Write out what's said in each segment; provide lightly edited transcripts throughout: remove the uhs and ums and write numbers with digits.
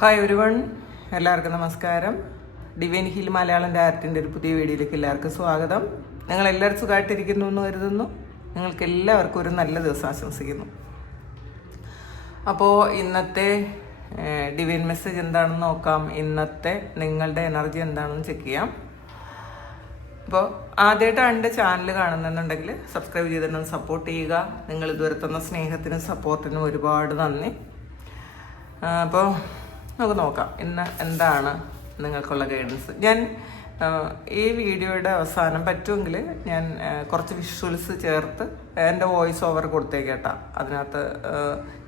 Hi everyone, എല്ലാവർക്കും നമസ്കാരം. Divine heal Malayalam ഡയറക്റ്റിൻ്റെ ഒരു പുതിയ വീഡിയോയിലേക്ക് എല്ലാവർക്കും സ്വാഗതം. നിങ്ങളെല്ലാവരും സുഖമായിട്ടിരിക്കുന്നു എന്ന് കരുതുന്നു. നിങ്ങൾക്ക് എല്ലാവർക്കും ഒരു നല്ല ദിവസം ആശംസിക്കുന്നു. അപ്പോൾ ഇന്നത്തെ ഡിവൈൻ മെസ്സേജ് എന്താണെന്ന് നോക്കാം. ഇന്നത്തെ നിങ്ങളുടെ എനർജി എന്താണെന്ന് ചെക്ക് ചെയ്യാം. അപ്പോൾ ആദ്യമായിട്ടാണ് എൻ്റെ ചാനൽ കാണുന്നുണ്ടെങ്കിൽ സബ്സ്ക്രൈബ് ചെയ്തിട്ടൊന്ന് സപ്പോർട്ട് ചെയ്യുക. നിങ്ങൾ ഇതുവരെ തന്ന സ്നേഹത്തിനും സപ്പോർട്ടിനും ഒരുപാട് നന്ദി. അപ്പോൾ നമുക്ക് നോക്കാം ഇന്ന് എന്താണ് നിങ്ങൾക്കുള്ള ഗൈഡൻസ്. ഞാൻ ഈ വീഡിയോയുടെ അവസാനം പറ്റുമെങ്കിൽ ഞാൻ കുറച്ച് വിഷ്വൽസ് ചേർത്ത് എൻ്റെ വോയിസ് ഓവർ കൊടുത്തേക്കേട്ടാ. അതിനകത്ത്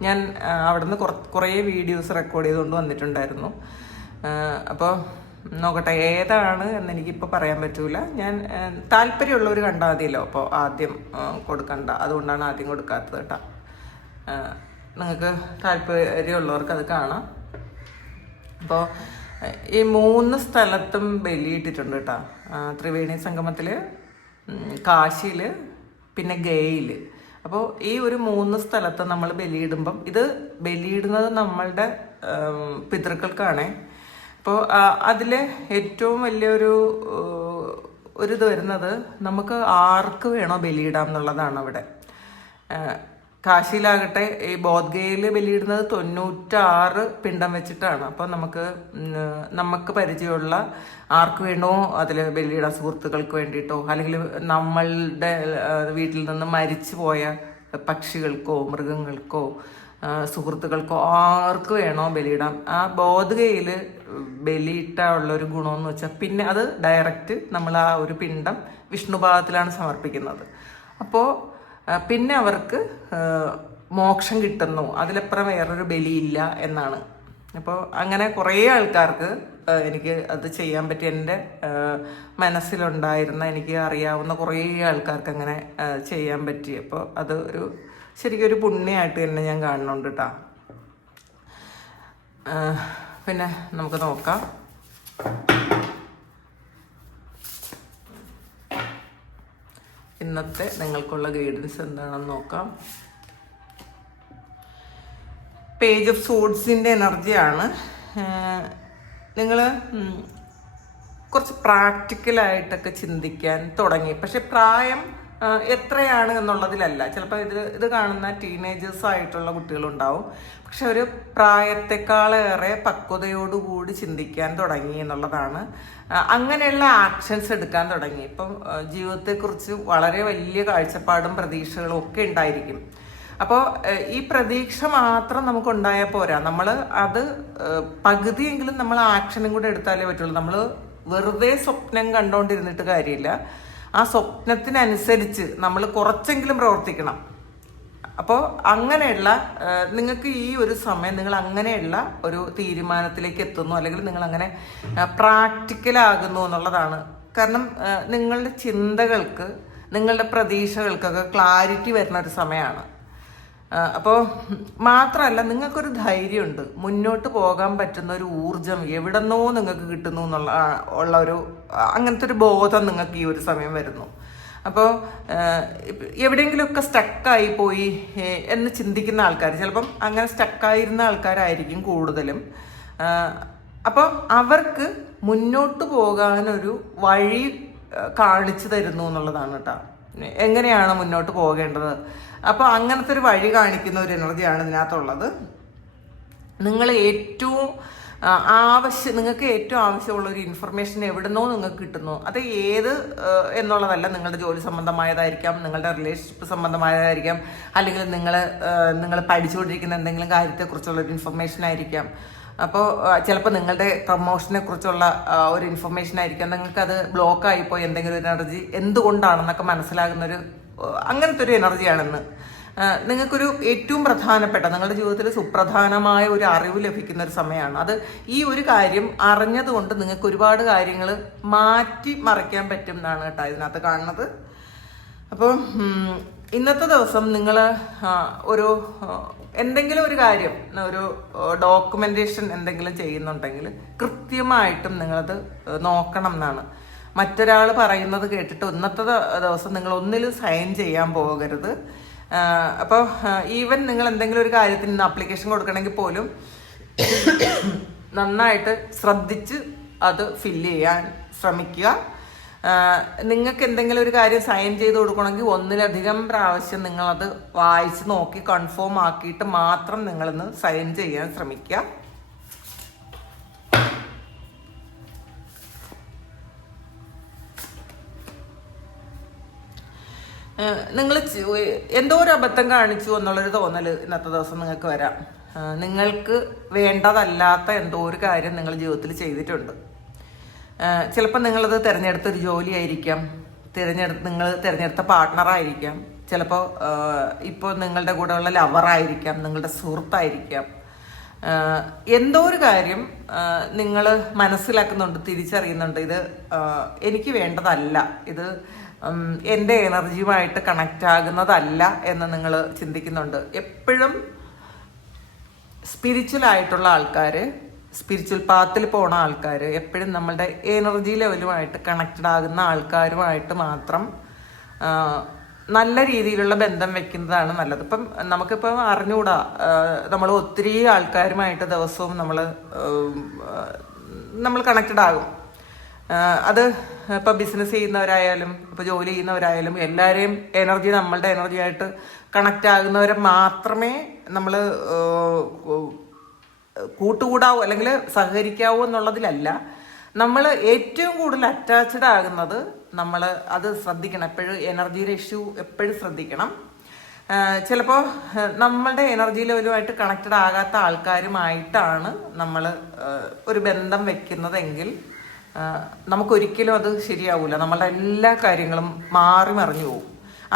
ഞാൻ അവിടെ നിന്ന് കുറേ വീഡിയോസ് റെക്കോർഡ് ചെയ്തുകൊണ്ട് വന്നിട്ടുണ്ടായിരുന്നു. അപ്പോൾ നോക്കട്ടെ ഏതാണ് എന്നെനിക്കിപ്പോൾ പറയാൻ പറ്റൂല. ഞാൻ താല്പര്യമുള്ളവർ കണ്ടാൽ മതിയല്ലോ, അപ്പോൾ ആദ്യം കൊടുക്കണ്ട, അതുകൊണ്ടാണ് ആദ്യം കൊടുക്കാത്തത് കേട്ടോ. നിങ്ങൾക്ക് താല്പര്യമുള്ളവർക്ക് അത് കാണാം. അപ്പോൾ ഈ 3 സ്ഥലത്തും ബലിയിട്ടിട്ടുണ്ട് കേട്ടോ. ത്രിവേണി സംഗമത്തിൽ, കാശിയിൽ, പിന്നെ ഗയയിൽ. അപ്പോൾ ഈ ഒരു 3 സ്ഥലത്ത് നമ്മൾ ബലിയിടുമ്പം ഇത് ബലിയിടുന്നത് നമ്മളുടെ പിതൃക്കൾക്കാണേ. അപ്പോൾ അതിൽ ഏറ്റവും വലിയൊരു ഇത് വരുന്നത് നമുക്ക് ആർക്ക് വേണോ ബലിയിടാം എന്നുള്ളതാണ് അവിടെ. കാശിയിലാകട്ടെ ഈ ബോധ്ഗയയിൽ ബലിയിടുന്നത് 96 പിണ്ടം വെച്ചിട്ടാണ്. അപ്പോൾ നമുക്ക് പരിചയമുള്ള ആർക്ക് വേണോ അതിൽ ബലിയിടാം. സുഹൃത്തുക്കൾക്ക് വേണ്ടിയിട്ടോ അല്ലെങ്കിൽ നമ്മളുടെ വീട്ടിൽ നിന്ന് മരിച്ചു പോയ പക്ഷികൾക്കോ മൃഗങ്ങൾക്കോ സുഹൃത്തുക്കൾക്കോ ആർക്ക് വേണോ ബലിയിടാം. ആ ബോധ്ഗയയിൽ ബലിയിട്ടുള്ള ഒരു ഗുണമെന്ന് വെച്ചാൽ പിന്നെ അത് ഡയറക്റ്റ് നമ്മൾ ആ ഒരു പിണ്ടം വിഷ്ണുപാദത്തിലാണ് സമർപ്പിക്കുന്നത്. അപ്പോൾ പിന്നെ അവർക്ക് മോക്ഷം കിട്ടുന്നു, അതിലപ്പുറം വേറൊരു ബലിയില്ല എന്നാണ്. അപ്പോൾ അങ്ങനെ കുറേ ആൾക്കാർക്ക് എനിക്ക് അത് ചെയ്യാൻ പറ്റി. എൻ്റെ മനസ്സിലുണ്ടായിരുന്ന എനിക്ക് അറിയാവുന്ന കുറേ ആൾക്കാർക്ക് അങ്ങനെ ചെയ്യാൻ പറ്റി. അപ്പോൾ അത് ശരിക്കും ഒരു പുണ്യമായിട്ട് തന്നെ ഞാൻ കാണുന്നുണ്ട് കേട്ടോ. പിന്നെ നമുക്ക് നോക്കാം. ഇന്നത്തെ നിങ്ങൾക്കുള്ള ഗൈഡൻസ് എന്താണെന്ന് നോക്കാം. പേജ് ഓഫ് സോഡ്സിൻ്റെ എനർജിയാണ്. നിങ്ങൾ കുറച്ച് പ്രാക്ടിക്കലായിട്ടൊക്കെ ചിന്തിക്കാൻ തുടങ്ങി. പക്ഷെ പ്രായം എത്രയാണ് എന്നുള്ളതിലല്ല. ചിലപ്പോൾ ഇത് കാണുന്ന ടീനേജേഴ്സ് ആയിട്ടുള്ള കുട്ടികളുണ്ടാവും. പക്ഷെ ഒരു പ്രായത്തെക്കാളേറെ പക്വതയോടുകൂടി ചിന്തിക്കാൻ തുടങ്ങി എന്നുള്ളതാണ്. അങ്ങനെയുള്ള ആക്ഷൻസ് എടുക്കാൻ തുടങ്ങി. ഇപ്പം ജീവിതത്തെക്കുറിച്ച് വളരെ വലിയ കാഴ്ചപ്പാടും പ്രതീക്ഷകളും ഒക്കെ ഉണ്ടായിരിക്കും. അപ്പോൾ ഈ പ്രതീക്ഷ മാത്രം നമുക്കുണ്ടായാൽ പോരാ. നമ്മൾ അത് പകുതിയെങ്കിലും നമ്മൾ ആക്ഷനും കൂടെ എടുത്താലേ പറ്റുള്ളൂ. നമ്മൾ വെറുതെ സ്വപ്നം കണ്ടുകൊണ്ടിരുന്നിട്ട് കാര്യമില്ല. ആ സ്വപ്നത്തിനനുസരിച്ച് നമ്മൾ കുറച്ചെങ്കിലും പ്രവർത്തിക്കണം. അപ്പോൾ അങ്ങനെയുള്ള നിങ്ങൾക്ക് ഈ ഒരു സമയം നിങ്ങൾ അങ്ങനെയുള്ള ഒരു തീരുമാനത്തിലേക്ക് എത്തുന്നു, അല്ലെങ്കിൽ നിങ്ങൾ അങ്ങനെ പ്രാക്ടിക്കലാകുന്നു എന്നുള്ളതാണ്. കാരണം നിങ്ങളുടെ ചിന്തകൾക്ക്, നിങ്ങളുടെ പ്രതീക്ഷകൾക്കൊക്കെ ക്ലാരിറ്റി വരുന്ന ഒരു സമയമാണ്. അപ്പോൾ മാത്രമല്ല നിങ്ങൾക്കൊരു ധൈര്യമുണ്ട്, മുന്നോട്ട് പോകാൻ പറ്റുന്ന ഒരു ഊർജം എവിടെന്നോ നിങ്ങൾക്ക് കിട്ടുന്നു ഉള്ള ഒരു അങ്ങനത്തെ ഒരു ബോധം നിങ്ങൾക്ക് ഈ ഒരു സമയം വരുന്നു. അപ്പോൾ എവിടെയെങ്കിലുമൊക്കെ സ്റ്റക്കായി പോയി എന്ന് ചിന്തിക്കുന്ന ആൾക്കാർ, ചിലപ്പം അങ്ങനെ സ്റ്റക്കായിരുന്ന ആൾക്കാരായിരിക്കും കൂടുതലും. അപ്പോൾ അവർക്ക് മുന്നോട്ട് പോകാനൊരു വഴി കാണിച്ചു തരുന്നു എന്നുള്ളതാണ് കേട്ടോ. എങ്ങനെയാണ് മുന്നോട്ട് പോകേണ്ടത്. അപ്പോൾ അങ്ങനത്തെ ഒരു വഴി കാണിക്കുന്ന ഒരു എനർജിയാണ് ഇതിനകത്തുള്ളത്. നിങ്ങൾക്ക് ഏറ്റവും ആവശ്യമുള്ള ഒരു ഇൻഫർമേഷൻ എവിടുന്നോ നിങ്ങൾക്ക് കിട്ടുന്നു. അത് ഏത് എന്നുള്ളതല്ല. നിങ്ങളുടെ ജോലി സംബന്ധമായതായിരിക്കാം, നിങ്ങളുടെ റിലേഷൻഷിപ്പ് സംബന്ധമായതായിരിക്കാം, അല്ലെങ്കിൽ നിങ്ങൾ പഠിച്ചുകൊണ്ടിരിക്കുന്ന എന്തെങ്കിലും കാര്യത്തെക്കുറിച്ചുള്ളൊരു ഇൻഫർമേഷൻ ആയിരിക്കാം. അപ്പോൾ ചിലപ്പോൾ നിങ്ങളുടെ പ്രൊമോഷനെ കുറിച്ചുള്ള ഒരു ഇൻഫർമേഷൻ ആയിരിക്കാം. നിങ്ങൾക്കത് ബ്ലോക്കായിപ്പോയി എന്തെങ്കിലും ഒരു എനർജി എന്തുകൊണ്ടാണെന്നൊക്കെ മനസ്സിലാകുന്നൊരു അങ്ങനത്തെ ഒരു എനർജിയാണെന്ന്. നിങ്ങൾക്കൊരു ഏറ്റവും പ്രധാനപ്പെട്ട നിങ്ങളുടെ ജീവിതത്തിൽ സുപ്രധാനമായ ഒരു അറിവ് ലഭിക്കുന്ന ഒരു സമയമാണ്. അത് ഈ ഒരു കാര്യം അറിഞ്ഞതുകൊണ്ട് നിങ്ങൾക്ക് ഒരുപാട് കാര്യങ്ങൾ മാറ്റി മറിക്കാൻ പറ്റും എന്നാണ് കേട്ടോ ഇതിനകത്ത് കാണുന്നത്. അപ്പോൾ ഇന്നത്തെ ദിവസം നിങ്ങൾ എന്തെങ്കിലും ഒരു കാര്യം, ഒരു ഡോക്യുമെന്റേഷൻ എന്തെങ്കിലും ചെയ്യുന്നുണ്ടെങ്കിൽ കൃത്യമായിട്ടും നിങ്ങളത് നോക്കണം എന്നാണ്. മറ്റൊരാൾ പറയുന്നത് കേട്ടിട്ട് ഇന്നത്തെ ദിവസം നിങ്ങൾ ഒന്നിലും സൈൻ ചെയ്യാൻ പോകരുത്. അപ്പോൾ ഈവൻ നിങ്ങൾ എന്തെങ്കിലും ഒരു കാര്യത്തിന് ഇന്ന് ആപ്ലിക്കേഷൻ കൊടുക്കണമെങ്കിൽ പോലും നന്നായിട്ട് ശ്രദ്ധിച്ച് അത് ഫില്ല് ചെയ്യാൻ ശ്രമിക്കുക. നിങ്ങൾക്ക് എന്തെങ്കിലും ഒരു കാര്യം സൈൻ ചെയ്ത് കൊടുക്കണമെങ്കിൽ ഒന്നിലധികം പ്രാവശ്യം നിങ്ങളത് വായിച്ച് നോക്കി കൺഫേം ആക്കിയിട്ട് മാത്രം നിങ്ങളിന്ന് സൈൻ ചെയ്യാൻ ശ്രമിക്കുക. നിങ്ങൾ എന്തോ ഒരു അബദ്ധം കാണിച്ചു എന്നുള്ളൊരു തോന്നൽ ഇന്നത്തെ ദിവസം നിങ്ങൾക്ക് വരാം. നിങ്ങൾക്ക് വേണ്ടതല്ലാത്ത എന്തോ ഒരു കാര്യം നിങ്ങൾ ജീവിതത്തിൽ ചെയ്തിട്ടുണ്ട്. ചിലപ്പോൾ നിങ്ങളത് തിരഞ്ഞെടുത്തൊരു ജോലിയായിരിക്കാം, നിങ്ങൾ തിരഞ്ഞെടുത്ത പാർട്ട്ണറായിരിക്കാം, ചിലപ്പോൾ ഇപ്പോൾ നിങ്ങളുടെ കൂടെയുള്ള ലവറായിരിക്കാം, നിങ്ങളുടെ സുഹൃത്തായിരിക്കാം. എന്തോ ഒരു കാര്യം നിങ്ങൾ മനസ്സിലാക്കുന്നുണ്ട്, തിരിച്ചറിയുന്നുണ്ട്, ഇത് എനിക്ക് വേണ്ടതല്ല, ഇത് എൻ്റെ എനർജിയുമായിട്ട് കണക്റ്റ് ആകുന്നതല്ല എന്ന് നിങ്ങൾ ചിന്തിക്കുന്നുണ്ട്. എപ്പോഴും സ്പിരിച്വൽ ആയിട്ടുള്ള ആൾക്കാർ, സ്പിരിച്വൽ പാത്തിൽ പോണ ആൾക്കാർ എപ്പോഴും നമ്മളുടെ എനർജി ലെവലുമായിട്ട് കണക്റ്റഡ് ആകുന്ന ആൾക്കാരുമായിട്ട് മാത്രം നല്ല രീതിയിലുള്ള ബന്ധം വെക്കുന്നതാണ് നല്ലത്. ഇപ്പം നമുക്കിപ്പം അറിഞ്ഞുകൂടാ, നമ്മൾ ഒത്തിരി ആൾക്കാരുമായിട്ട് ദിവസവും നമ്മൾ കണക്റ്റഡ് ആകും. അത് ഇപ്പോൾ ബിസിനസ് ചെയ്യുന്നവരായാലും ഇപ്പോൾ ജോലി ചെയ്യുന്നവരായാലും എല്ലാവരെയും എനർജി നമ്മളുടെ എനർജി ആയിട്ട് കണക്റ്റ് ആകുന്നവരെ മാത്രമേ നമ്മൾ കൂട്ടുകൂടാവൂ അല്ലെങ്കിൽ സഹകരിക്കാവൂ എന്നുള്ളതിലല്ല. നമ്മൾ ഏറ്റവും കൂടുതൽ അറ്റാച്ച്ഡ് ആകുന്നത് നമ്മൾ അത് ശ്രദ്ധിക്കണം. എപ്പോഴും എനർജിയുടെ ഇഷ്യൂ എപ്പോഴും ശ്രദ്ധിക്കണം. ചിലപ്പോൾ നമ്മളുടെ എനർജി ലെവലുമായിട്ട് കണക്റ്റഡ് ആകാത്ത ആൾക്കാരുമായിട്ടാണ് നമ്മൾ ഒരു ബന്ധം വെക്കുന്നതെങ്കിൽ നമുക്കൊരിക്കലും അത് ശരിയാവില്ല. നമ്മളുടെ എല്ലാ കാര്യങ്ങളും മാറി മറിഞ്ഞു പോകും.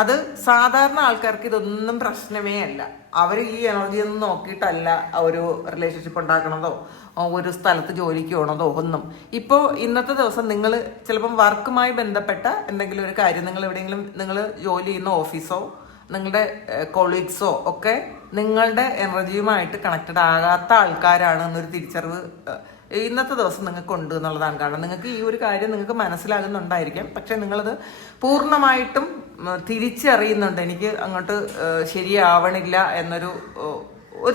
അത് സാധാരണ ആൾക്കാർക്ക് ഇതൊന്നും പ്രശ്നമേ അല്ല. അവർ ഈ എനർജി ഒന്നും നോക്കിയിട്ടല്ല ഒരു റിലേഷൻഷിപ്പ് ഉണ്ടാക്കണതോ ഒരു സ്ഥലത്ത് ജോലിക്ക് പോകണതോ ഒന്നും. ഇപ്പോൾ ഇന്നത്തെ ദിവസം നിങ്ങൾ ചിലപ്പം വർക്കുമായി ബന്ധപ്പെട്ട എന്തെങ്കിലും ഒരു കാര്യം, നിങ്ങൾ എവിടെയെങ്കിലും നിങ്ങൾ ജോലി ചെയ്യുന്ന ഓഫീസോ നിങ്ങളുടെ കൊളീഗ്സോ ഒക്കെ നിങ്ങളുടെ എനർജിയുമായിട്ട് കണക്റ്റഡ് ആകാത്ത ആൾക്കാരാണ് എന്നൊരു തിരിച്ചറിവ് ഇന്നത്തെ ദിവസം നിങ്ങൾക്ക് ഉണ്ട് എന്നുള്ളതാണ്. കാരണം നിങ്ങൾക്ക് ഈ ഒരു കാര്യം നിങ്ങൾക്ക് മനസ്സിലാകുന്നുണ്ടായിരിക്കാം, പക്ഷെ നിങ്ങളത് പൂർണ്ണമായിട്ടും തിരിച്ചറിയുന്നുണ്ട്. എനിക്ക് അങ്ങോട്ട് ശരിയാവണില്ല എന്നൊരു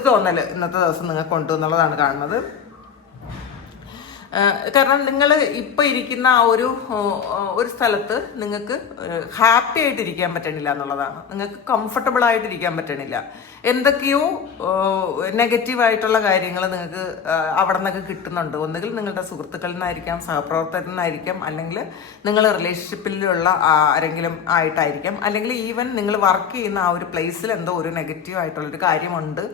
തോന്നൽ ഇന്നത്തെ ദിവസം നിങ്ങൾക്ക് ഉണ്ട് എന്നുള്ളതാണ് കാണുന്നത്. കാരണം നിങ്ങൾ ഇപ്പോൾ ഇരിക്കുന്ന ആ ഒരു സ്ഥലത്ത് നിങ്ങൾക്ക് ഹാപ്പി ആയിട്ടിരിക്കാൻ പറ്റണില്ല എന്നുള്ളതാണ്. നിങ്ങൾക്ക് കംഫർട്ടബിൾ ആയിട്ടിരിക്കാൻ പറ്റണില്ല. എന്തൊക്കെയോ നെഗറ്റീവായിട്ടുള്ള കാര്യങ്ങൾ നിങ്ങൾക്ക് അവിടെ നിന്നൊക്കെ കിട്ടുന്നുണ്ട്. ഒന്നുകിൽ നിങ്ങളുടെ സുഹൃത്തുക്കളിൽ നിന്നായിരിക്കാം, സഹപ്രവർത്തകരിൽ നിന്നായിരിക്കാം, അല്ലെങ്കിൽ നിങ്ങൾ റിലേഷൻഷിപ്പിലുള്ള ആരെങ്കിലും ആയിട്ടായിരിക്കാം, അല്ലെങ്കിൽ ഈവൻ നിങ്ങൾ വർക്ക് ചെയ്യുന്ന ആ ഒരു പ്ലേസിൽ എന്തോ ഒരു നെഗറ്റീവായിട്ടുള്ളൊരു കാര്യമുണ്ട്.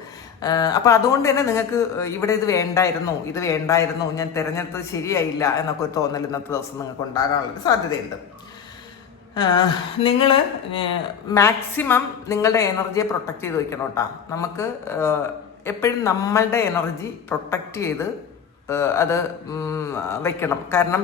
അപ്പം അതുകൊണ്ട് തന്നെ നിങ്ങൾക്ക് ഇവിടെ ഇത് വേണ്ടായിരുന്നു, ഞാൻ തിരഞ്ഞെടുത്തത് ശരിയായില്ല എന്നൊക്കെ ഒരു തോന്നൽ ഇന്നത്തെ ദിവസം നിങ്ങൾക്ക് ഉണ്ടാകാനുള്ളൊരു സാധ്യതയുണ്ട്. നിങ്ങൾ മാക്സിമം നിങ്ങളുടെ എനർജിയെ പ്രൊട്ടക്റ്റ് ചെയ്ത് വയ്ക്കണം കേട്ടോ. നമുക്ക് എപ്പോഴും നമ്മളുടെ എനർജി പ്രൊട്ടക്റ്റ് ചെയ്ത് അത് വെക്കണം. കാരണം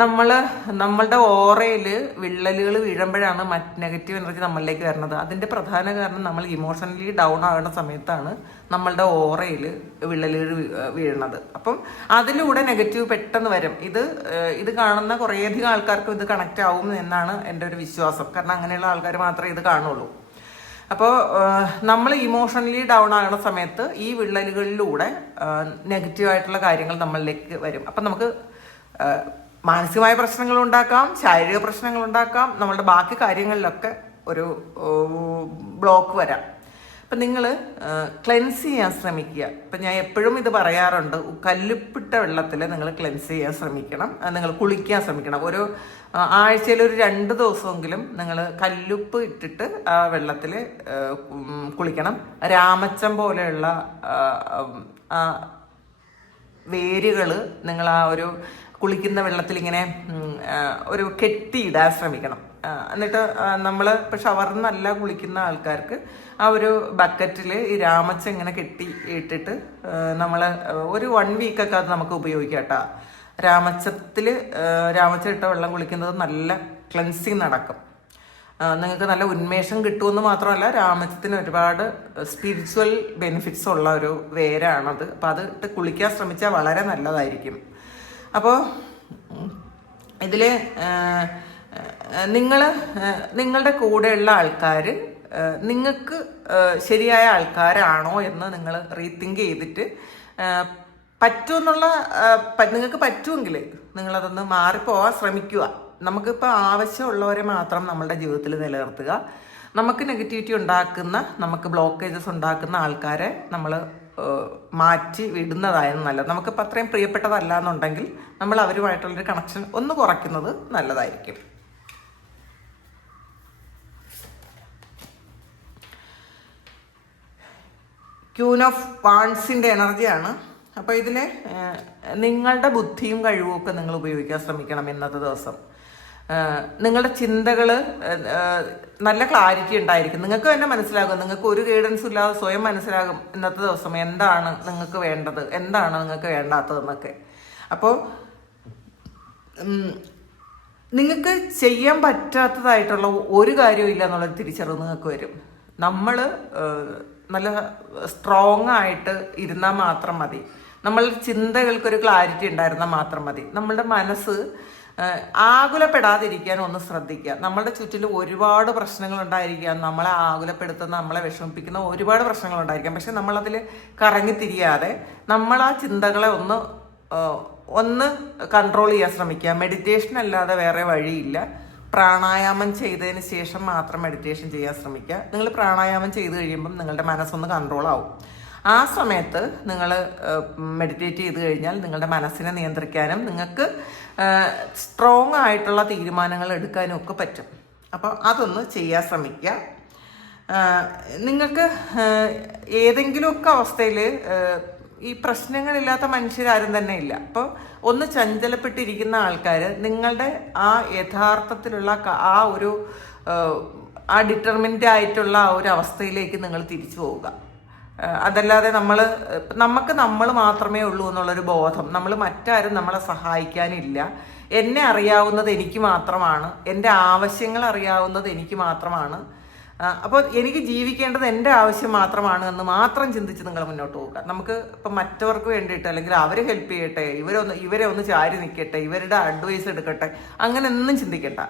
നമ്മളുടെ ഓറയിൽ വിള്ളലുകൾ വീഴുമ്പോഴാണ് മറ്റ് നെഗറ്റീവ് എനർജി നമ്മളിലേക്ക് വരുന്നത്. അതിൻ്റെ പ്രധാന കാരണം നമ്മൾ ഇമോഷണലി ഡൗൺ ആകുന്ന സമയത്താണ് നമ്മളുടെ ഓറയിൽ വിള്ളലുകൾ വീഴുന്നത്. അപ്പം അതിലൂടെ നെഗറ്റീവ് പെട്ടെന്ന് വരും. ഇത് കാണുന്ന കുറേയധികം ആൾക്കാർക്കും ഇത് കണക്റ്റ് ആവും എന്നാണ് എൻ്റെ ഒരു വിശ്വാസം. കാരണം അങ്ങനെയുള്ള ആൾക്കാർ മാത്രമേ ഇത് കാണുള്ളൂ. അപ്പോൾ നമ്മൾ ഇമോഷണലി ഡൗൺ ആകുന്ന സമയത്ത് ഈ വിള്ളലുകളിലൂടെ നെഗറ്റീവായിട്ടുള്ള കാര്യങ്ങൾ നമ്മളിലേക്ക് വരും. അപ്പം നമുക്ക് മാനസികമായ പ്രശ്നങ്ങൾ ഉണ്ടാക്കാം, ശാരീരിക പ്രശ്നങ്ങൾ ഉണ്ടാക്കാം, നമ്മളുടെ ബാക്കി കാര്യങ്ങളിലൊക്കെ ഒരു ബ്ലോക്ക് വരാം. അപ്പം നിങ്ങൾ ക്ലെൻസ് ചെയ്യാൻ ശ്രമിക്കുക. ഇപ്പം ഞാൻ എപ്പോഴും ഇത് പറയാറുണ്ട്, കല്ലുപ്പിട്ട വെള്ളത്തിൽ നിങ്ങൾ ക്ലെൻസ് ചെയ്യാൻ ശ്രമിക്കണം, നിങ്ങൾ കുളിക്കാൻ ശ്രമിക്കണം. ഒരു ആഴ്ചയിൽ ഒരു 2 ദിവസമെങ്കിലും നിങ്ങൾ കല്ലുപ്പ് ഇട്ടിട്ട് ആ വെള്ളത്തിൽ കുളിക്കണം. രാമച്ചം പോലെയുള്ള വേരുകൾ നിങ്ങൾ ആ ഒരു കുളിക്കുന്ന വെള്ളത്തിൽ ഇങ്ങനെ ഒരു കെട്ടിയിടാൻ ശ്രമിക്കണം. എന്നിട്ട് നമ്മൾ ഇപ്പോൾ ഷവറിൽ നിന്നല്ല കുളിക്കുന്ന ആൾക്കാർക്ക് ആ ഒരു ബക്കറ്റിൽ ഈ രാമച്ച ഇങ്ങനെ കെട്ടി ഇട്ടിട്ട് നമ്മൾ ഒരു 1 വീക്കൊക്കെ അത് നമുക്ക് ഉപയോഗിക്കാം കേട്ടോ. രാമച്ച ഇട്ട വെള്ളം കുളിക്കുന്നത് നല്ല ക്ലെൻസിങ് നടക്കും. നിങ്ങൾക്ക് നല്ല ഉന്മേഷം കിട്ടുമെന്ന് മാത്രമല്ല, രാമച്ചത്തിന് ഒരുപാട് സ്പിരിച്വൽ ബെനിഫിറ്റ്സ് ഉള്ള ഒരു വേരാണത്. അപ്പോൾ അത് ഇട്ട് കുളിക്കാൻ ശ്രമിച്ചാൽ വളരെ നല്ലതായിരിക്കും. അപ്പോൾ ഇതിൽ നിങ്ങളുടെ കൂടെയുള്ള ആൾക്കാർ നിങ്ങൾക്ക് ശരിയായ ആൾക്കാരാണോ എന്ന് നിങ്ങൾ റീതിങ്ക് ചെയ്തിട്ട് പറ്റുമെന്നുള്ള നിങ്ങൾക്ക് പറ്റുമെങ്കിൽ നിങ്ങളതൊന്ന് മാറിപ്പോവാൻ ശ്രമിക്കുക. നമുക്കിപ്പോൾ ആവശ്യമുള്ളവരെ മാത്രം നമ്മളുടെ ജീവിതത്തിൽ നിലനിർത്തുക. നമുക്ക് നെഗറ്റിവിറ്റി ഉണ്ടാക്കുന്ന, നമുക്ക് ബ്ലോക്കേജസ് ഉണ്ടാക്കുന്ന ആൾക്കാരെ നമ്മൾ മാറ്റി വിടുന്നതായിരുന്നു നല്ലത്. നമുക്കിപ്പോൾ അത്രയും പ്രിയപ്പെട്ടതല്ല എന്നുണ്ടെങ്കിൽ നമ്മൾ അവരുമായിട്ടുള്ളൊരു കണക്ഷൻ ഒന്ന് കുറയ്ക്കുന്നത് നല്ലതായിരിക്കും. ക്യൂൻ ഓഫ് വാൺസിൻ്റെ എനർജിയാണ്. അപ്പോൾ ഇതിൽ നിങ്ങളുടെ ബുദ്ധിയും കഴിവും ഒക്കെ നിങ്ങൾ ഉപയോഗിക്കാൻ ശ്രമിക്കണം ഇന്നത്തെ ദിവസം. നിങ്ങളുടെ ചിന്തകൾ നല്ല ക്ലാരിറ്റി ഉണ്ടായിരിക്കും. നിങ്ങൾക്ക് തന്നെ മനസ്സിലാകും, നിങ്ങൾക്ക് ഒരു ഗൈഡൻസും ഇല്ലാതെ സ്വയം മനസ്സിലാകും ഇന്നത്തെ ദിവസം എന്താണ് നിങ്ങൾക്ക് വേണ്ടത്, എന്താണ് നിങ്ങൾക്ക് വേണ്ടാത്തതെന്നൊക്കെ. അപ്പോൾ നിങ്ങൾക്ക് ചെയ്യാൻ പറ്റാത്തതായിട്ടുള്ള ഒരു കാര്യവും ഇല്ല എന്നുള്ളത് തിരിച്ചറിവ് നിങ്ങൾക്ക് വരും. നമ്മൾ നല്ല സ്ട്രോങ് ആയിട്ട് ഇരുന്നാൽ മാത്രം മതി. നമ്മളുടെ ചിന്തകൾക്കൊരു ക്ലാരിറ്റി ഉണ്ടായിരുന്നാൽ മാത്രം മതി. നമ്മളുടെ മനസ്സ് ആകുലപ്പെടാതിരിക്കാൻ ഒന്ന് ശ്രദ്ധിക്കുക. നമ്മളുടെ ചുറ്റിലും ഒരുപാട് പ്രശ്നങ്ങൾ ഉണ്ടായിരിക്കാം, നമ്മളെ ആകുലപ്പെടുത്തുന്ന, നമ്മളെ വിഷമിപ്പിക്കുന്ന ഒരുപാട് പ്രശ്നങ്ങൾ ഉണ്ടായിരിക്കാം. പക്ഷെ നമ്മളതിൽ കറങ്ങിത്തിരിയാതെ നമ്മൾ ആ ചിന്തകളെ ഒന്ന് കൺട്രോൾ ചെയ്യാൻ ശ്രമിക്കുക. മെഡിറ്റേഷൻ അല്ലാതെ വേറെ വഴിയില്ല. പ്രാണായാമം ചെയ്തതിന് ശേഷം മാത്രം മെഡിറ്റേഷൻ ചെയ്യാൻ ശ്രമിക്കുക. നിങ്ങൾ പ്രാണായാമം ചെയ്ത് കഴിയുമ്പം നിങ്ങളുടെ മനസ്സൊന്ന് കൺട്രോൾ ആവും. ആ സമയത്ത് നിങ്ങൾ മെഡിറ്റേറ്റ് ചെയ്ത് കഴിഞ്ഞാൽ നിങ്ങളുടെ മനസ്സിനെ നിയന്ത്രിക്കാനും നിങ്ങൾക്ക് സ്ട്രോങ് ആയിട്ടുള്ള തീരുമാനങ്ങൾ എടുക്കാനും ഒക്കെ പറ്റും. അപ്പോൾ അതൊന്ന് ചെയ്യാൻ ശ്രമിക്കുക. നിങ്ങൾക്ക് ഏതെങ്കിലുമൊക്കെ അവസ്ഥയിൽ ഈ പ്രശ്നങ്ങളില്ലാത്ത മനുഷ്യരാരും തന്നെ ഇല്ല. അപ്പോൾ ഒന്ന് ചഞ്ചലപ്പെട്ടിരിക്കുന്ന ആൾക്കാർ നിങ്ങളുടെ ആ യഥാർത്ഥത്തിലുള്ള ആ ഡിറ്റർമിൻഡ് ആയിട്ടുള്ള ആ ഒരു അവസ്ഥയിലേക്ക് നിങ്ങൾ തിരിച്ചു പോവുക. അതല്ലാതെ നമ്മൾ മാത്രമേ ഉള്ളൂ എന്നുള്ളൊരു ബോധം, നമ്മൾ മറ്റാരും നമ്മളെ സഹായിക്കാനില്ല, എന്നെ അറിയാവുന്നത് എനിക്ക് മാത്രമാണ്, എൻ്റെ ആവശ്യങ്ങൾ അറിയാവുന്നത് എനിക്ക് മാത്രമാണ്, അപ്പോൾ എനിക്ക് ജീവിക്കേണ്ടത് എൻ്റെ ആവശ്യം മാത്രമാണ് എന്ന് മാത്രം ചിന്തിച്ച് നിങ്ങൾ മുന്നോട്ട് പോകുക. നമുക്ക് ഇപ്പം മറ്റവർക്ക് വേണ്ടിയിട്ട് അല്ലെങ്കിൽ അവർ ഹെൽപ്പ് ചെയ്യട്ടെ, ഇവരെ ഒന്ന് ചാരി നിൽക്കട്ടെ, ഇവരുടെ അഡ്വൈസ് എടുക്കട്ടെ, അങ്ങനെ ഒന്നും ചിന്തിക്കണ്ട.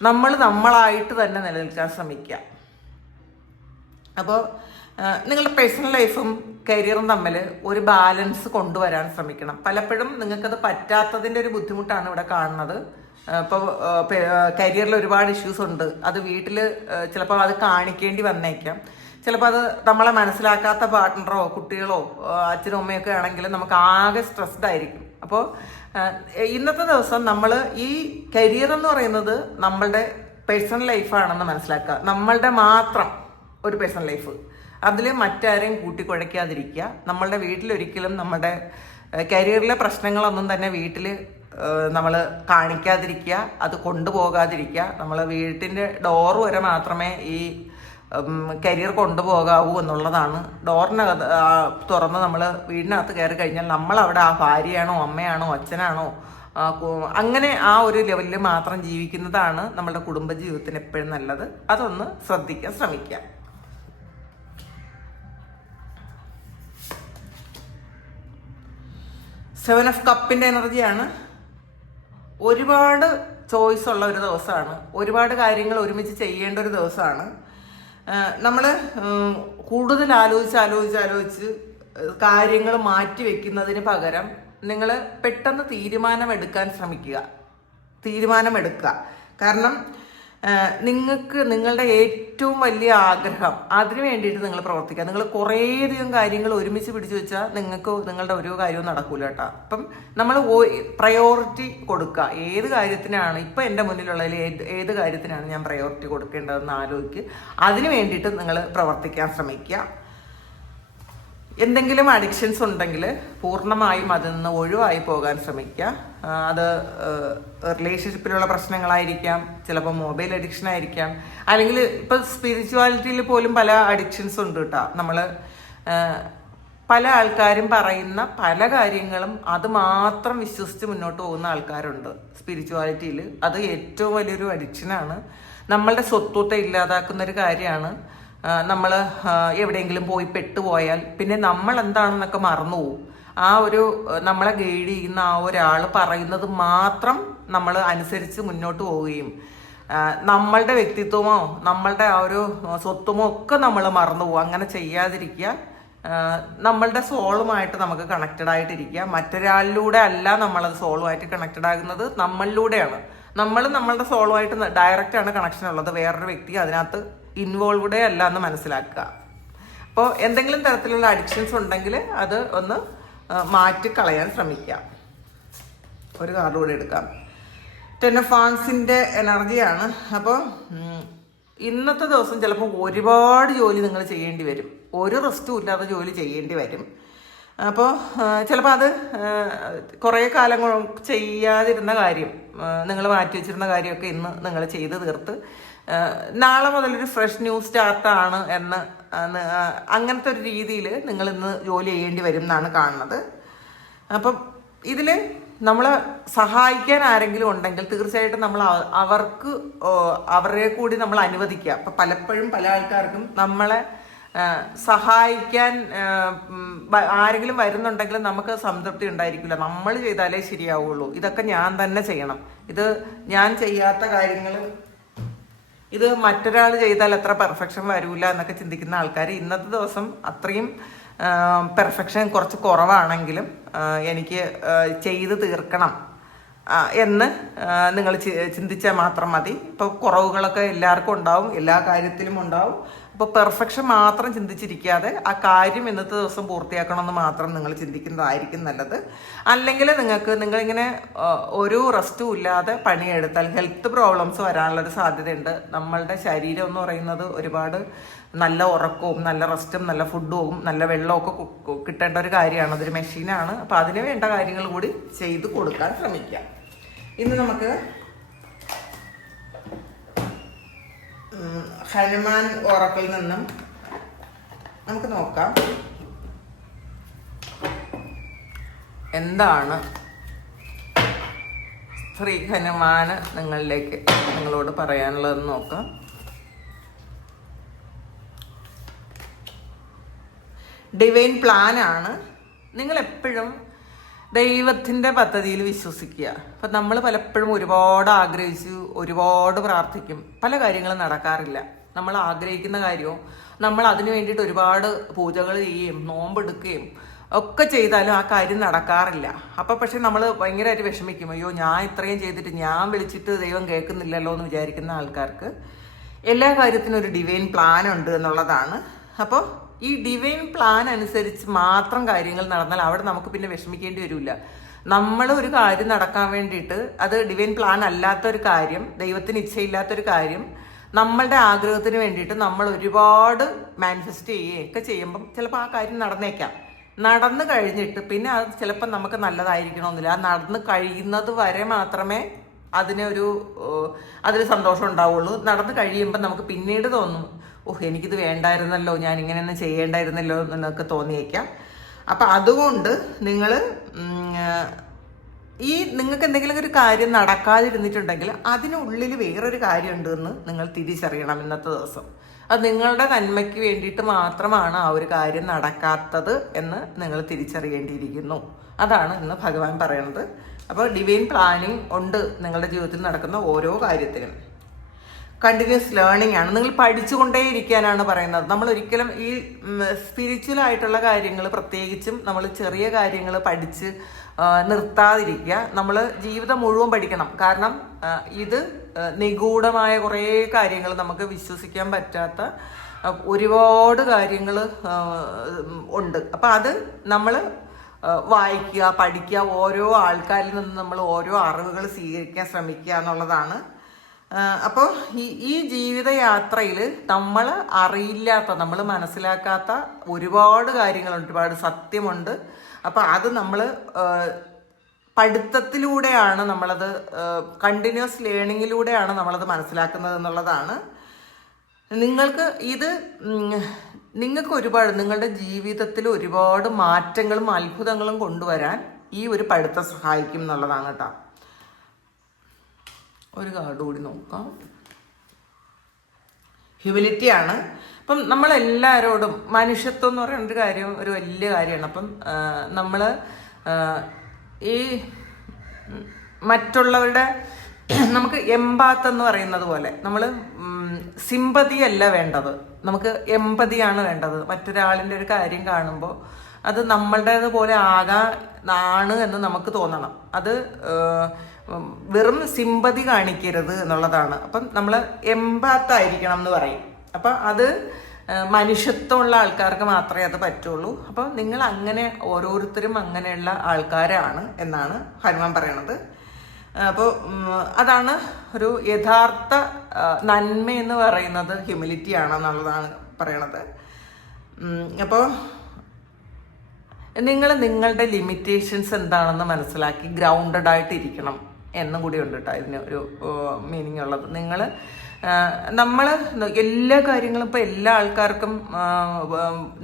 നമ്മളായിട്ട് തന്നെ നിലനിൽക്കാൻ ശ്രമിക്കുക. അപ്പോൾ നിങ്ങളുടെ പേഴ്സണൽ ലൈഫും കരിയറും തമ്മിൽ ഒരു ബാലൻസ് കൊണ്ടുവരാൻ ശ്രമിക്കണം. പലപ്പോഴും നിങ്ങൾക്കത് പറ്റാത്തതിൻ്റെ ഒരു ബുദ്ധിമുട്ടാണ് ഇവിടെ കാണുന്നത്. ഇപ്പോൾ കരിയറിൽ ഒരുപാട് ഇഷ്യൂസ് ഉണ്ട്. അത് വീട്ടിൽ ചിലപ്പോൾ അത് കാണിക്കേണ്ടി വന്നേക്കാം. ചിലപ്പോൾ അത് നമ്മളെ മനസ്സിലാക്കാത്ത പാർട്ട്ണറോ കുട്ടികളോ അച്ഛനും അമ്മയൊക്കെ ആണെങ്കിൽ നമുക്ക് ആകെ സ്ട്രെസ്ഡ് ആയിരിക്കും. അപ്പോൾ ഇന്നത്തെ ദിവസം നമ്മൾ ഈ കരിയർ എന്ന് പറയുന്നത് നമ്മളുടെ പേഴ്സണൽ ലൈഫാണെന്ന് മനസ്സിലാക്കുക. നമ്മളുടെ മാത്രം ഒരു പേഴ്സണൽ ലൈഫ്, അതിൽ മറ്റാരെയും കൂട്ടിക്കുഴയ്ക്കാതിരിക്കുക. നമ്മളുടെ വീട്ടിലൊരിക്കലും നമ്മുടെ കരിയറിലെ പ്രശ്നങ്ങളൊന്നും തന്നെ വീട്ടിൽ നമ്മൾ കാണിക്കാതിരിക്കുക, അത് കൊണ്ടുപോകാതിരിക്കുക. നമ്മൾ വീട്ടിൻ്റെ ഡോറ് വരെ മാത്രമേ ഈ കരിയർ കൊണ്ടുപോകാവൂ എന്നുള്ളതാണ്. ഡോറിനകത്ത് തുറന്ന് നമ്മൾ വീടിനകത്ത് കയറി കഴിഞ്ഞാൽ നമ്മളവിടെ ആ ഭാര്യയാണോ അമ്മയാണോ അച്ഛനാണോ അങ്ങനെ ആ ഒരു ലെവലിൽ മാത്രം ജീവിക്കുന്നതാണ് നമ്മളുടെ കുടുംബജീവിതത്തിന് എപ്പോഴും നല്ലത്. അതൊന്ന് ശ്രദ്ധിക്കാൻ ശ്രമിക്കുക. സെവൻ ഓഫ് കപ്പിൻ്റെ എനർജിയാണ്. ഒരുപാട് ചോയ്സ് ഉള്ള ഒരു ദിവസമാണ്. ഒരുപാട് കാര്യങ്ങൾ ഒരുമിച്ച് ചെയ്യേണ്ട ഒരു ദിവസമാണ്. നമ്മൾ കൂടുതൽ ആലോചിച്ച് കാര്യങ്ങൾ മാറ്റി വെക്കുന്നതിന് പകരം നിങ്ങൾ പെട്ടെന്ന് തീരുമാനമെടുക്കാൻ ശ്രമിക്കുക. കാരണം നിങ്ങൾക്ക് നിങ്ങളുടെ ഏറ്റവും വലിയ ആഗ്രഹം, അതിനു വേണ്ടിയിട്ട് നിങ്ങൾ പ്രവർത്തിക്കുക. നിങ്ങൾ കുറേയധികം കാര്യങ്ങൾ ഒരുമിച്ച് പിടിച്ചു വെച്ചാൽ നിങ്ങളുടെ ഒരു കാര്യവും നടക്കൂല കേട്ടോ. അപ്പം നമ്മൾ പ്രയോറിറ്റി കൊടുക്കുക. ഏത് കാര്യത്തിനാണ് ഇപ്പം എൻ്റെ മുന്നിലുള്ളതിൽ ഏത് കാര്യത്തിനാണ് ഞാൻ പ്രയോറിറ്റി കൊടുക്കേണ്ടതെന്ന് ആലോചിക്കുക. അതിനു വേണ്ടിയിട്ട് നിങ്ങൾ പ്രവർത്തിക്കാൻ ശ്രമിക്കുക. എന്തെങ്കിലും അഡിക്ഷൻസ് ഉണ്ടെങ്കിൽ പൂർണ്ണമായും അതിൽ നിന്ന് ഒഴിവായി പോകാൻ ശ്രമിക്കുക. അത് റിലേഷൻഷിപ്പിലുള്ള പ്രശ്നങ്ങളായിരിക്കാം, ചിലപ്പോൾ മൊബൈൽ അഡിക്ഷൻ ആയിരിക്കാം, അല്ലെങ്കിൽ ഇപ്പം സ്പിരിച്വാലിറ്റിയിൽ പോലും പല അഡിക്ഷൻസ് ഉണ്ട് കേട്ടോ. നമ്മൾ പല ആൾക്കാരും പറയുന്ന പല കാര്യങ്ങളും അത് മാത്രം വിശ്വസിച്ച് മുന്നോട്ട് പോകുന്ന ആൾക്കാരുണ്ട് സ്പിരിച്വാലിറ്റിയിൽ. അത് ഏറ്റവും വലിയൊരു അഡിക്ഷനാണ്. നമ്മളുടെ സ്വത്വത്തെ ഇല്ലാതാക്കുന്നൊരു കാര്യമാണ്. നമ്മൾ എവിടെയെങ്കിലും പോയി പെട്ടുപോയാൽ പിന്നെ നമ്മൾ എന്താണെന്നൊക്കെ മറന്നു പോകും. ആ ഒരു നമ്മളെ ഗൈഡ് ചെയ്യുന്ന ആ ഒരാൾ പറയുന്നത് മാത്രം നമ്മൾ അനുസരിച്ച് മുന്നോട്ട് പോവുകയും നമ്മളുടെ വ്യക്തിത്വമോ നമ്മളുടെ ആ ഒരു സ്വത്വമോ ഒക്കെ നമ്മൾ മറന്നു പോകും. അങ്ങനെ ചെയ്യാതിരിക്കുക. നമ്മളുടെ സോളുമായിട്ട് നമുക്ക് കണക്റ്റഡ് ആയിട്ടിരിക്കുക. മറ്റൊരാളിലൂടെ അല്ല നമ്മളത് സോളുമായിട്ട് കണക്റ്റഡ് ആകുന്നത്, നമ്മളിലൂടെയാണ്. നമ്മളുടെ സോളുമായിട്ട് ഡയറക്റ്റ് ആണ് കണക്ഷൻ ഉള്ളത്, വേറൊരു വ്യക്തി അതിനകത്ത് ഇൻവോൾവ്ഡേ അല്ല എന്ന് മനസ്സിലാക്കുക. അപ്പോൾ എന്തെങ്കിലും തരത്തിലുള്ള അഡിക്ഷൻസ് ഉണ്ടെങ്കിൽ അത് ഒന്ന് മാറ്റിക്കളയാൻ ശ്രമിക്കുക. ഒരു കാർഡ് കൂടെ എടുക്കാം. 10 of Wands-ന്റെ എനർജിയാണ്. അപ്പോൾ ഇന്നത്തെ ദിവസം ചിലപ്പോൾ ഒരുപാട് ജോലി നിങ്ങൾ ചെയ്യേണ്ടി വരും, ഒരു റെസ്റ്റും ഇല്ലാതെ ജോലി ചെയ്യേണ്ടി വരും. അപ്പോൾ ചിലപ്പോൾ അത് കുറേ കാലം ചെയ്യാതിരുന്ന കാര്യം, നിങ്ങൾ മാറ്റി വെച്ചിരുന്ന കാര്യമൊക്കെ ഇന്ന് നിങ്ങൾ ചെയ്ത് തീർത്ത് നാളെ മുതലൊരു ഫ്രഷ് ന്യൂ സ്റ്റാർട്ടാണ് എന്ന് അങ്ങനത്തെ ഒരു രീതിയിൽ നിങ്ങൾ ഇന്ന് ജോലി ചെയ്യേണ്ടി വരും എന്നാണ് കാണുന്നത്. അപ്പം ഇതിൽ നമ്മളെ സഹായിക്കാൻ ആരെങ്കിലും ഉണ്ടെങ്കിൽ തീർച്ചയായിട്ടും നമ്മൾ അവരെ കൂടി നമ്മൾ അനുവദിക്കുക. അപ്പം പലപ്പോഴും പല ആൾക്കാർക്കും നമ്മളെ സഹായിക്കാൻ ആരെങ്കിലും വരുന്നുണ്ടെങ്കിൽ നമുക്ക് സംതൃപ്തി ഉണ്ടായിരിക്കില്ല. നമ്മൾ ചെയ്താലേ ശരിയാവുള്ളൂ, ഇതൊക്കെ ഞാൻ തന്നെ ചെയ്യണം, ഇത് ഞാൻ ചെയ്യാത്ത കാര്യങ്ങൾ ഇത് മറ്റൊരാൾ ചെയ്താൽ അത്ര പെർഫെക്ഷൻ വരില്ല എന്നൊക്കെ ചിന്തിക്കുന്ന ആൾക്കാർ ഇന്നത്തെ ദിവസം അത്രയും പെർഫെക്ഷൻ കുറച്ച് കുറവാണെങ്കിലും എനിക്ക് ചെയ്ത് തീർക്കണം എന്ന് നിങ്ങൾ ചിന്തിച്ചാൽ മാത്രം മതി. ഇപ്പോൾ കുറവുകളൊക്കെ എല്ലാവർക്കും ഉണ്ടാവും, എല്ലാ കാര്യത്തിലും ഉണ്ടാവും. അപ്പോൾ പെർഫെക്ഷൻ മാത്രം ചിന്തിച്ചിരിക്കാതെ ആ കാര്യം ഇന്നത്തെ ദിവസം പൂർത്തിയാക്കണമെന്ന് മാത്രം നിങ്ങൾ ചിന്തിക്കുന്നതായിരിക്കും നല്ലത്. അല്ലെങ്കിൽ നിങ്ങളിങ്ങനെ ഒരു റെസ്റ്റും ഇല്ലാതെ പണിയെടുത്താൽ ഹെൽത്ത് പ്രോബ്ലംസ് വരാനുള്ളൊരു സാധ്യതയുണ്ട്. നമ്മളുടെ ശരീരം എന്ന് പറയുന്നത് ഒരുപാട് നല്ല ഉറക്കവും നല്ല റെസ്റ്റും നല്ല ഫുഡും നല്ല വെള്ളമൊക്കെ കിട്ടേണ്ട ഒരു കാര്യമാണ്, അതൊരു മെഷീനാണ്. അപ്പോൾ അതിന് വേണ്ട കാര്യങ്ങൾ കൂടി ചെയ്ത് കൊടുക്കാൻ ശ്രമിക്കാം. ഇന്ന് നമുക്ക് ഹനുമാൻ ഓറക്കിൽ നിന്നും നമുക്ക് നോക്കാം എന്താണ് ശ്രീ ഹനുമാന് നിങ്ങളോട് പറയാനുള്ളതെന്ന് നോക്കാം. ഡിവൈൻ പ്ലാൻ ആണ്. നിങ്ങൾ എപ്പോഴും ദൈവത്തിൻ്റെ പദ്ധതിയിൽ വിശ്വസിക്കുക. അപ്പം നമ്മൾ പലപ്പോഴും ഒരുപാട് ആഗ്രഹിച്ചു ഒരുപാട് പ്രാർത്ഥിക്കും, പല കാര്യങ്ങളും നടക്കാറില്ല. നമ്മൾ ആഗ്രഹിക്കുന്ന കാര്യവും നമ്മൾ അതിന് വേണ്ടിയിട്ട് ഒരുപാട് പൂജകൾ ചെയ്യുകയും നോമ്പെടുക്കുകയും ഒക്കെ ചെയ്താലും ആ കാര്യം നടക്കാറില്ല. അപ്പം പക്ഷെ നമ്മൾ ഭയങ്കരമായിട്ട് വിഷമിക്കും, അയ്യോ ഞാൻ ഇത്രയും ചെയ്തിട്ട് ഞാൻ വിളിച്ചിട്ട് ദൈവം കേൾക്കുന്നില്ലല്ലോ എന്ന് വിചാരിക്കുന്ന ആൾക്കാർക്ക് എല്ലാ കാര്യത്തിനും ഒരു ഡിവൈൻ പ്ലാൻ ഉണ്ട് എന്നുള്ളതാണ്. അപ്പോൾ ഈ ഡിവൈൻ പ്ലാൻ അനുസരിച്ച് മാത്രം കാര്യങ്ങൾ നടന്നാൽ അവിടെ നമുക്ക് പിന്നെ വിഷമിക്കേണ്ടി വരില്ല. നമ്മൾ ഒരു കാര്യം നടക്കാൻ വേണ്ടിയിട്ട് അത് ഡിവൈൻ പ്ലാൻ അല്ലാത്തൊരു കാര്യം, ദൈവത്തിന് ഇച്ഛയില്ലാത്തൊരു കാര്യം നമ്മളുടെ ആഗ്രഹത്തിന് വേണ്ടിയിട്ട് നമ്മൾ ഒരുപാട് മാനിഫെസ്റ്റ് ചെയ്യുകയൊക്കെ ചെയ്യുമ്പം ചിലപ്പോൾ ആ കാര്യം നടന്നേക്കാം. നടന്നു കഴിഞ്ഞിട്ട് പിന്നെ അത് ചിലപ്പോൾ നമുക്ക് നല്ലതായിരിക്കണമെന്നില്ല. ആ നടന്ന് കഴിയുന്നത് വരെ മാത്രമേ അതിൽ സന്തോഷം ഉണ്ടാവുള്ളൂ. നടന്ന് കഴിയുമ്പോൾ നമുക്ക് പിന്നീട് തോന്നും, എനിക്കിത് വേണ്ടായിരുന്നല്ലോ, ഞാൻ ഇങ്ങനെയൊന്നും ചെയ്യേണ്ടായിരുന്നല്ലോ എന്നൊക്കെ തോന്നിയേക്കാം. അപ്പം അതുകൊണ്ട് നിങ്ങൾക്ക് എന്തെങ്കിലും ഒരു കാര്യം നടക്കാതിരുന്നിട്ടുണ്ടെങ്കിൽ അതിനുള്ളിൽ വേറൊരു കാര്യമുണ്ട് എന്ന് നിങ്ങൾ തിരിച്ചറിയണം ഇന്നത്തെ ദിവസം. അത് നിങ്ങളുടെ നന്മയ്ക്ക് വേണ്ടിയിട്ട് മാത്രമാണ് ആ ഒരു കാര്യം നടക്കാത്തത് എന്ന് നിങ്ങൾ തിരിച്ചറിയേണ്ടിയിരിക്കുന്നു. അതാണ് ഇന്ന് ഭഗവാൻ പറയണത്. അപ്പോൾ ഡിവൈൻ പ്ലാനിങ് ഉണ്ട് നിങ്ങളുടെ ജീവിതത്തിൽ നടക്കുന്ന ഓരോ കാര്യത്തിനും. കണ്ടിന്യൂസ് ലേണിംഗ് ആണ്, നിങ്ങൾ പഠിച്ചുകൊണ്ടേ ഇരിക്കാനാണ് പറയുന്നത്. നമ്മൾ ഒരിക്കലും ഈ സ്പിരിച്വൽ ആയിട്ടുള്ള കാര്യങ്ങൾ പ്രത്യേകിച്ചും നമ്മൾ ചെറിയ കാര്യങ്ങൾ പഠിച്ച് നിർത്താതിരിക്കുക. നമ്മൾ ജീവിതം മുഴുവൻ പഠിക്കണം. കാരണം ഇത് നിഗൂഢമായ കുറേ കാര്യങ്ങൾ, നമുക്ക് വിശ്വസിക്കാൻ പറ്റാത്ത ഒരുപാട് കാര്യങ്ങൾ ഉണ്ട്. അപ്പം അത് നമ്മൾ വായിക്കുക, പഠിക്കുക, ഓരോ ആൾക്കാരിൽ നിന്ന് നമ്മൾ ഓരോ അറിവുകൾ സ്വീകരിക്കാൻ ശ്രമിക്കുക എന്നുള്ളതാണ്. അപ്പോൾ ഈ ജീവിതയാത്രയിൽ നമ്മൾ അറിയില്ലാത്ത, നമ്മൾ മനസ്സിലാക്കാത്ത ഒരുപാട് കാര്യങ്ങളുണ്ട്, ഒരുപാട് സത്യമുണ്ട്. അപ്പോൾ അത് നമ്മൾ പഠിത്തത്തിലൂടെയാണ് നമ്മളത്, കണ്ടിന്യൂസ് ലേണിങ്ങിലൂടെയാണ് നമ്മളത് മനസ്സിലാക്കുന്നത് എന്നുള്ളതാണ്. നിങ്ങൾക്ക് ഒരുപാട് നിങ്ങളുടെ ജീവിതത്തിൽ ഒരുപാട് മാറ്റങ്ങളും അത്ഭുതങ്ങളും കൊണ്ടുവരാൻ ഈ ഒരു പഠിത്തം സഹായിക്കും എന്നുള്ളതാണ് കേട്ടോ. ഒരു കാർഡ് കൂടി നോക്കാം. ഹ്യൂമിലിറ്റിയാണ്. അപ്പം നമ്മളെല്ലാവരോടും മനുഷ്യത്വം എന്ന് പറയുന്നൊരു കാര്യം ഒരു വലിയ കാര്യമാണ്. അപ്പം നമ്മൾ ഈ മറ്റുള്ളവരുടെ നമുക്ക് എമ്പാത്ത് എന്ന് പറയുന്നത് പോലെ നമ്മൾ സിമ്പതി അല്ല വേണ്ടത്, നമുക്ക് എമ്പതിയാണ് വേണ്ടത്. മറ്റൊരാളിൻ്റെ ഒരു കാര്യം കാണുമ്പോൾ അത് നമ്മളുടേതുപോലെ ആകാണ് എന്ന് നമുക്ക് തോന്നണം. അത് വെറും സിമ്പതി കാണിക്കരുത് എന്നുള്ളതാണ്. അപ്പം നമ്മൾ എമ്പാത്തായിരിക്കണം എന്ന് പറയും. അപ്പം അത് മനുഷ്യത്വമുള്ള ആൾക്കാർക്ക് മാത്രമേ അത് പറ്റുള്ളൂ. അപ്പം നിങ്ങൾ അങ്ങനെ ഓരോരുത്തരും അങ്ങനെയുള്ള ആൾക്കാരാണ് എന്നാണ് ഹനുമാൻ പറയണത്. അപ്പോൾ അതാണ് ഒരു യഥാർത്ഥ നന്മ എന്ന് പറയുന്നത്, ഹ്യൂമിലിറ്റി ആണെന്നുള്ളതാണ് പറയണത്. അപ്പോൾ നിങ്ങൾ നിങ്ങളുടെ ലിമിറ്റേഷൻസ് എന്താണെന്ന് മനസ്സിലാക്കി ഗ്രൗണ്ടഡ് ആയിട്ടിരിക്കണം എന്നും കൂടി ഉണ്ട് കേട്ടോ ഇതിന് ഒരു മീനിങ് ഉള്ളത്. നമ്മൾ എല്ലാ കാര്യങ്ങളും ഇപ്പോൾ എല്ലാ ആൾക്കാർക്കും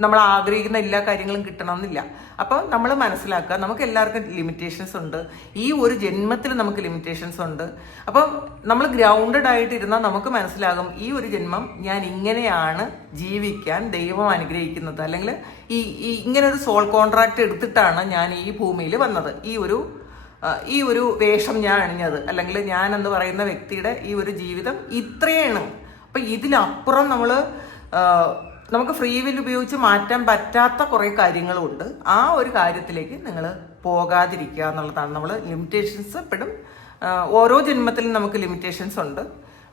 നമ്മൾ ആഗ്രഹിക്കുന്ന എല്ലാ കാര്യങ്ങളും കിട്ടണമെന്നില്ല. അപ്പോൾ നമ്മൾ മനസ്സിലാക്കുക, നമുക്ക് എല്ലാവർക്കും ലിമിറ്റേഷൻസ് ഉണ്ട്. ഈ ഒരു ജന്മത്തിൽ നമുക്ക് ലിമിറ്റേഷൻസ് ഉണ്ട്. അപ്പം നമ്മൾ ഗ്രൗണ്ടഡ് ആയിട്ടിരുന്നാൽ നമുക്ക് മനസ്സിലാകും, ഈ ഒരു ജന്മം ഞാൻ ഇങ്ങനെയാണ് ജീവിക്കാൻ ദൈവം അനുഗ്രഹിക്കുന്നത്, അല്ലെങ്കിൽ ഇങ്ങനെ ഒരു സോൾ കോൺട്രാക്ട് എടുത്തിട്ടാണ് ഞാൻ ഈ ഭൂമിയിൽ വന്നത്, ഈ ഒരു വേഷം ഞാൻ അണിഞ്ഞത്, അല്ലെങ്കിൽ ഞാൻ എന്ന് പറയുന്ന വ്യക്തിയുടെ ഈ ഒരു ജീവിതം ഇത്രയാണ്. അപ്പം ഇതിലപ്പുറം നമുക്ക് ഫ്രീ വിൽ ഉപയോഗിച്ച് മാറ്റാൻ പറ്റാത്ത കുറേ കാര്യങ്ങളുണ്ട്. ആ ഒരു കാര്യത്തിലേക്ക് നിങ്ങൾ പോകാതിരിക്കുക എന്നുള്ളതാണ്. നമ്മൾ ലിമിറ്റേഷൻസ് എപ്പോഴും ഓരോ ജന്മത്തിലും നമുക്ക് ലിമിറ്റേഷൻസ് ഉണ്ട്.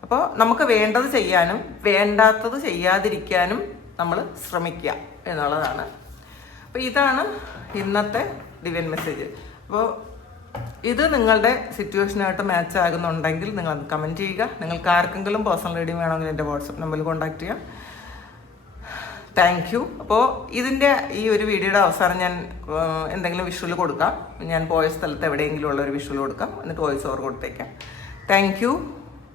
അപ്പോൾ നമുക്ക് വേണ്ടത് ചെയ്യാനും വേണ്ടാത്തത് ചെയ്യാതിരിക്കാനും നമ്മൾ ശ്രമിക്കുക എന്നുള്ളതാണ്. അപ്പോൾ ഇതാണ് ഇന്നത്തെ ഡിവൈൻ മെസ്സേജ്. അപ്പോൾ ഇത് നിങ്ങളുടെ സിറ്റുവേഷനായിട്ട് മാച്ച് ആകുന്നുണ്ടെങ്കിൽ നിങ്ങൾ അത് കമൻറ്റ് ചെയ്യുക. നിങ്ങൾക്ക് ആർക്കെങ്കിലും പേഴ്സണൽ റീഡിങ് വേണമെങ്കിൽ എൻ്റെ വാട്സപ്പ് നമ്പറിൽ കോൺടാക്ട് ചെയ്യാം. Thank you. അപ്പോൾ ഇതിൻ്റെ ഈ ഒരു വീഡിയോയുടെ അവസാനം ഞാൻ എന്തെങ്കിലും വിഷ്വൽ കൊടുക്കാം. ഞാൻ പോയ സ്ഥലത്ത് എവിടെയെങ്കിലും ഉള്ള ഒരു വിഷ്വൽ കൊടുക്കാം, എന്നിട്ട് വോയിസ് ഓവർ കൊടുത്തേക്കാം. Thank you.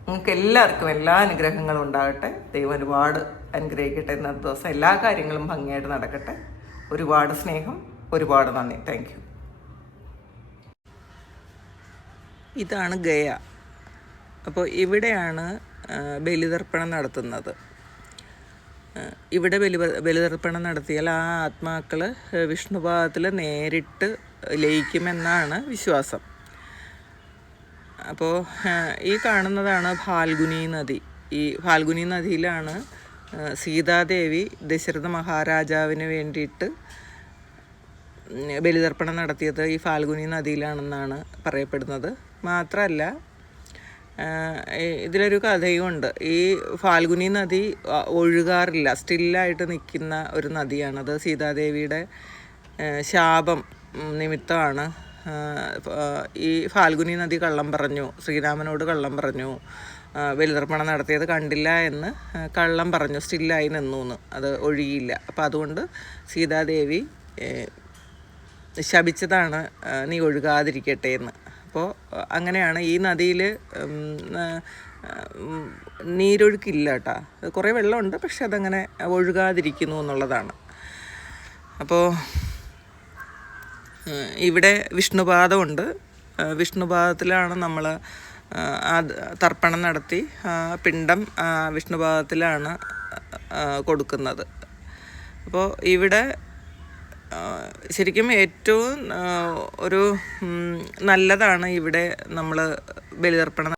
നിങ്ങൾക്ക് എല്ലാവർക്കും എല്ലാ അനുഗ്രഹങ്ങളും ഉണ്ടാകട്ടെ. ദൈവം ഒരുപാട് അനുഗ്രഹിക്കട്ടെ. ഇന്നത്തെ ദിവസം എല്ലാ കാര്യങ്ങളും ഭംഗിയായിട്ട് നടക്കട്ടെ. ഒരുപാട് സ്നേഹം, ഒരുപാട് നന്ദി. Thank you. ഇതാണ് ഗയ. അപ്പോൾ ഇവിടെയാണ് ബലിതർപ്പണം നടത്തുന്നത്. ഇവിടെ ബലിതർപ്പണം നടത്തിയാൽ ആ ആത്മാക്കൾ വിഷ്ണുപാദത്തിൽ നേരിട്ട് ലയിക്കുമെന്നാണ് വിശ്വാസം. അപ്പോൾ ഈ കാണുന്നതാണ് ഫാൽഗുനി നദി. ഈ ഫാൽഗുനി നദിയിലാണ് സീതാദേവി ദശരഥ മഹാരാജാവിന് വേണ്ടിയിട്ട് ബലിതർപ്പണം നടത്തിയത്. ഈ ഫാൽഗുനി നദിയിലാണെന്നാണ് പറയപ്പെടുന്നത്. മാത്രമല്ല ഇതിലൊരു കഥയുമുണ്ട്. ഈ ഫാൽഗുനി നദി ഒഴുകാറില്ല, സ്റ്റില്ലായിട്ട് നിൽക്കുന്ന ഒരു നദിയാണത്. സീതാദേവിയുടെ ശാപം നിമിത്തമാണ് ഈ ഫാൽഗുനി നദി കള്ളം പറഞ്ഞു, ശ്രീരാമനോട് കള്ളം പറഞ്ഞു, ബലിതർപ്പണം നടത്തിയത് കണ്ടില്ല എന്ന് കള്ളം പറഞ്ഞു, സ്റ്റില്ലായി നിന്നു, അത് ഒഴുകിയില്ല. അപ്പോൾ അതുകൊണ്ട് സീതാദേവി ശപിച്ചതാണ് നീ ഒഴുകാതിരിക്കട്ടെ എന്ന്. അപ്പോൾ അങ്ങനെയാണ് ഈ നദിയിൽ നീരൊഴുക്കില്ല കേട്ടോ. കുറേ വെള്ളമുണ്ട്, പക്ഷെ അതങ്ങനെ ഒഴുകാതിരിക്കുന്നു എന്നുള്ളതാണ്. അപ്പോൾ ഇവിടെ വിഷ്ണുപാദമുണ്ട്. വിഷ്ണുപാദത്തിലാണ് നമ്മൾ തർപ്പണം നടത്തി പിണ്ടം വിഷ്ണുപാദത്തിലാണ് കൊടുക്കുന്നത്. അപ്പോൾ ഇവിടെ ശരിക്കും ഏറ്റവും ഒരു നല്ലതാണ് ഇവിടെ നമ്മൾ ബലിതർപ്പണം